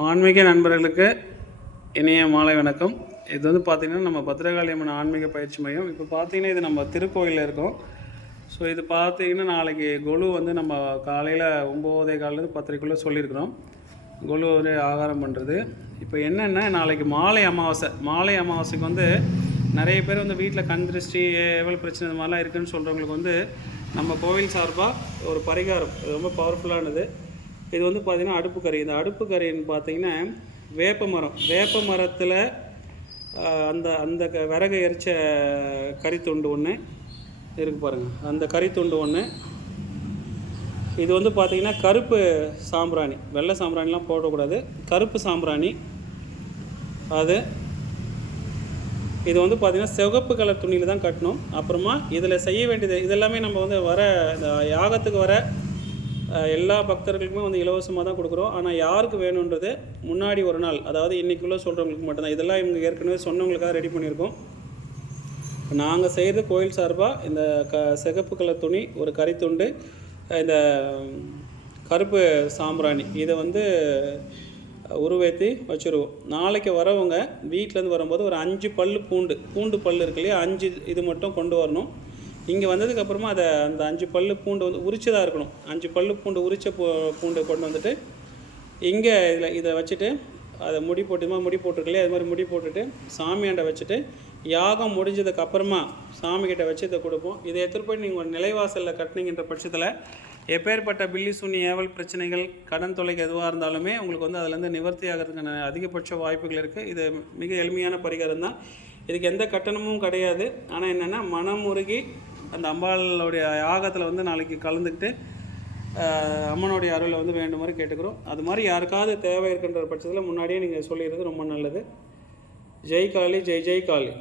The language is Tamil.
ஆன்மீக நண்பர்களுக்கு இனிய மாலை வணக்கம். இது வந்து பார்த்திங்கன்னா நம்ம பத்திரகாளி அம்மன் ஆன்மீக பயிற்சி மையம். இப்போ பார்த்தீங்கன்னா இது நம்ம திருக்கோயிலில் இருக்கோம். ஸோ இது பார்த்தீங்கன்னா நாளைக்கு கொலு வந்து நம்ம காலையில் ஒம்போதே காலிலேருந்து பத்தரைக்குள்ளே சொல்லியிருக்கிறோம். கொலு வந்து ஆகாரம் பண்ணுறது இப்போ என்னென்னா நாளைக்கு மாலை அமாவாசை. மாலை அமாவாசைக்கு வந்து நிறைய பேர் வந்து வீட்டில் கண் திருஷ்டி ஏவல் பிரச்சனை இது மாதிரிலாம் இருக்குதுன்னு சொல்கிறவங்களுக்கு வந்து நம்ம கோவில் சார்பாக ஒரு பரிகாரம். இது ரொம்ப பவர்ஃபுல்லானது இது வந்து பார்த்திங்கன்னா அடுப்பு கறி. இந்த அடுப்பு கறின்னு பார்த்தீங்கன்னா வேப்ப மரம். வேப்ப மரத்தில் அந்த அந்த க- விறகு எரிச்ச கறித்துண்டு ஒன்று இருக்கு பாருங்கள் அந்த கறித்துண்டு ஒன்று இது வந்து பார்த்தீங்கன்னா கருப்பு சாம்பிராணி. வெள்ளை சாம்பிராணிலாம் போடக்கூடாது. கருப்பு சாம்பிராணி. அது இது வந்து பார்த்திங்கன்னா சிவப்பு கலர் துணியில் தான் கட்டணும். அப்புறமா இதில் செய்ய வேண்டியது இதெல்லாமே நம்ம வந்து வர இந்த யாகத்துக்கு வர எல்லா பக்தர்களுக்குமே வந்து இலவசமாக தான் கொடுக்குறோம். ஆனால் யாருக்கு வேணுன்றது முன்னாடி ஒரு நாள். அதாவது இன்றைக்குள்ளே சொல்கிறவங்களுக்கு மட்டும்தான் இதெல்லாம் இவங்க ஏற்கனவே சொன்னவங்களுக்காக ரெடி பண்ணியிருக்கோம். நாங்கள் செய்கிறது கோயில் சார்பாக இந்த க சிகப்பு கலர் துணி ஒரு கறித்துண்டு இந்த கருப்பு சாம்பிராணி. இதை வந்து உருவேற்றி வச்சுருவோம். நாளைக்கு வரவங்க வீட்டிலேருந்து வரும்போது ஒரு அஞ்சு பல்லு பூண்டு. பூண்டு பல் இருக்கு இல்லையா? அஞ்சு இது மட்டும் கொண்டு வரணும். இங்கே வந்ததுக்கப்புறமா அதை அந்த அஞ்சு பல்லு பூண்டு வந்து உரிச்சதாக இருக்கணும். அஞ்சு பல்லு பூண்டு உரிச்ச பூ பூண்டை கொண்டு வந்துட்டு இங்கே இதில் இதை வச்சுட்டு அதை முடி போட்டு இது மாதிரி முடி போட்டிருக்கலையே அது மாதிரி முடி போட்டுட்டு சாமியாண்ட வச்சுட்டு யாகம் முடிஞ்சதுக்கு அப்புறமா சாமிகிட்ட வச்சு இதை கொடுப்போம். இதை எடுத்துகிட்டு போய் நீங்கள் ஒரு நிலைவாசலில் கட்டினீங்கன்ற பட்சத்தில் எப்பேற்பட்ட பில்லி சுனி ஏவல் பிரச்சனைகள் கடன் தொலைக்கு எதுவாக இருந்தாலுமே உங்களுக்கு வந்து அதுலேருந்து நிவர்த்தி ஆகிறதுக்கான அதிகபட்ச வாய்ப்புகள் இருக்குது இது மிக எளிமையான பரிகாரம் தான் இதுக்கு எந்த கட்டணமும் கிடையாது. ஆனால் என்னென்னா மனமுருகி அந்த அம்பாளுடைய யாகத்தில் வந்து நாளைக்கு கலந்துக்கிட்டு அம்மனுடைய அருளை வந்து வேண்டுமாறு கேட்டுக்கிறோம். அது மாதிரி யாருக்காவது தேவை இருக்கின்ற பட்சத்தில் முன்னாடியே நீங்கள் சொல்லிடுறது ரொம்ப நல்லது. ஜெய் காளி ஜெய் ஜெய் காளி.